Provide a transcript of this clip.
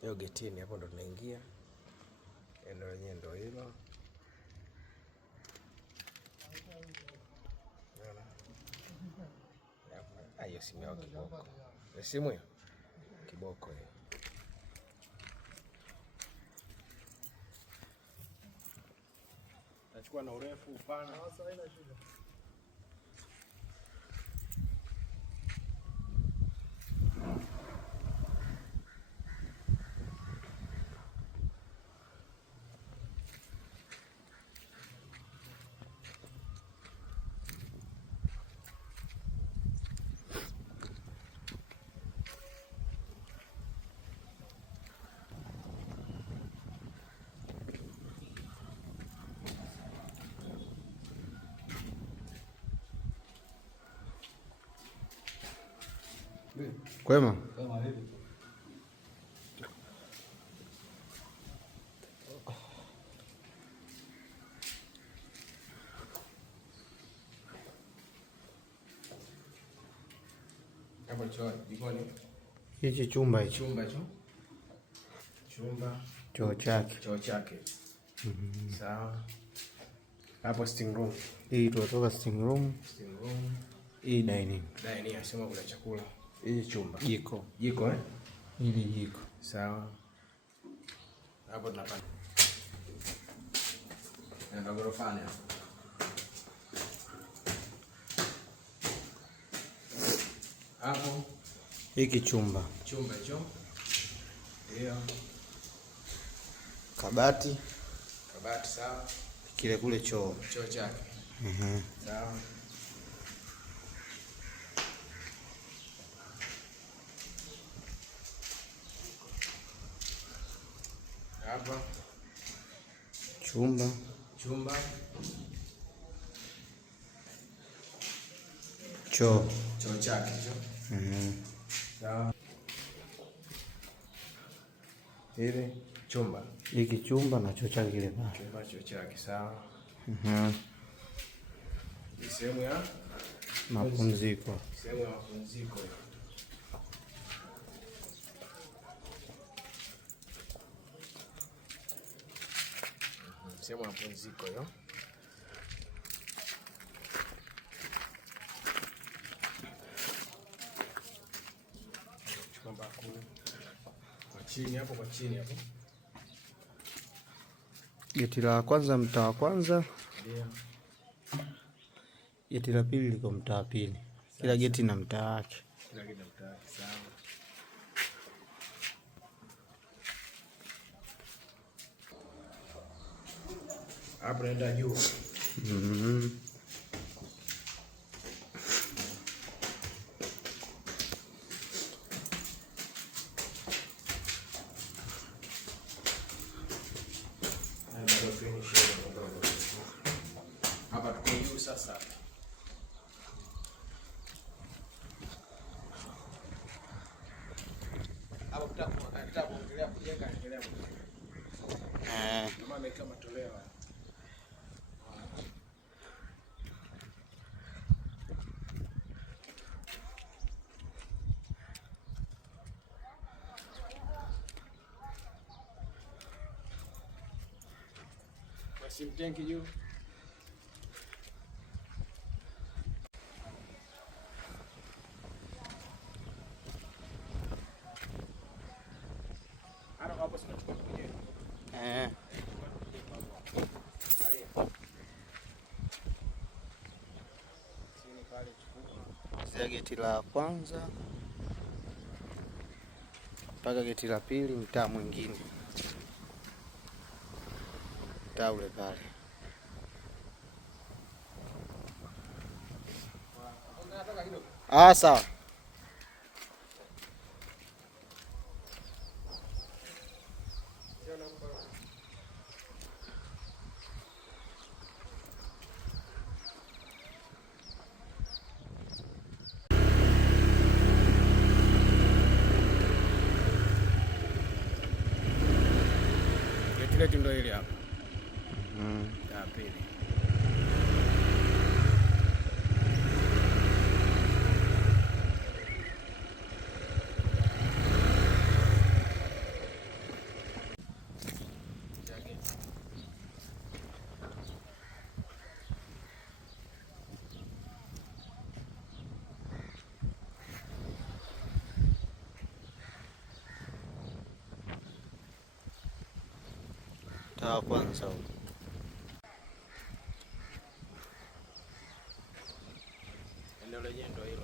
Hiyo getini hapo ndo tunaingia. Eneo lenyewe ndo hilo. Hiyo simu yao kiboko. Ni simu hiyo? Kiboko hiyo. Nachukua na urefu upana. Sasa haina shida. Kwema? Hapo choo jikoni. Hichi chumba hicho. Chumba. Choo chake. Choo chake. Sawa. Hapo sitting room. Hii tunatoka sitting room. Sitting room. Hii dining. Dining asema kuna chakula. Hii chumba. Jiko. Jiko Hili jiko. Sawa. Hapo tunapanda. Nenda gorofani hapo. Hapo hiki chumba. Chumba hicho. Ndio. Kabati. Kabati sawa. Kile kule choo. Choo chake. Sawa. Hapa chumba. Choo chake hicho. Sawa. Ile chumba. Hiki chumba na choo chake kile pale. Chumba choo chake sawa. Sehemu ya mapumziko. Sehemu ya mapumziko. Sehemu ya mapumziko hiyo. Chumba kule. Kwa chini hapo. Geti la kwanza mtaa wa kwanza. Ndio. Geti la pili liko mtaa wa pili. Kila geti na mtaa wake. Sawa. Hapo naenda juu. Hapa tuko juu sasa. Hapo tutakuongelea kujenga endelea. Kama ameka matoleo. Simtenki juu. Hapo sinachukua kwenye. Geti la kwanza mpaka geti la pili mtaa mwingine. Mtaa ule pale. Sawa. Geti ndio ile hapo. Ya pili. mtaa wa kwanza. Eneo lenyewe ndio hilo.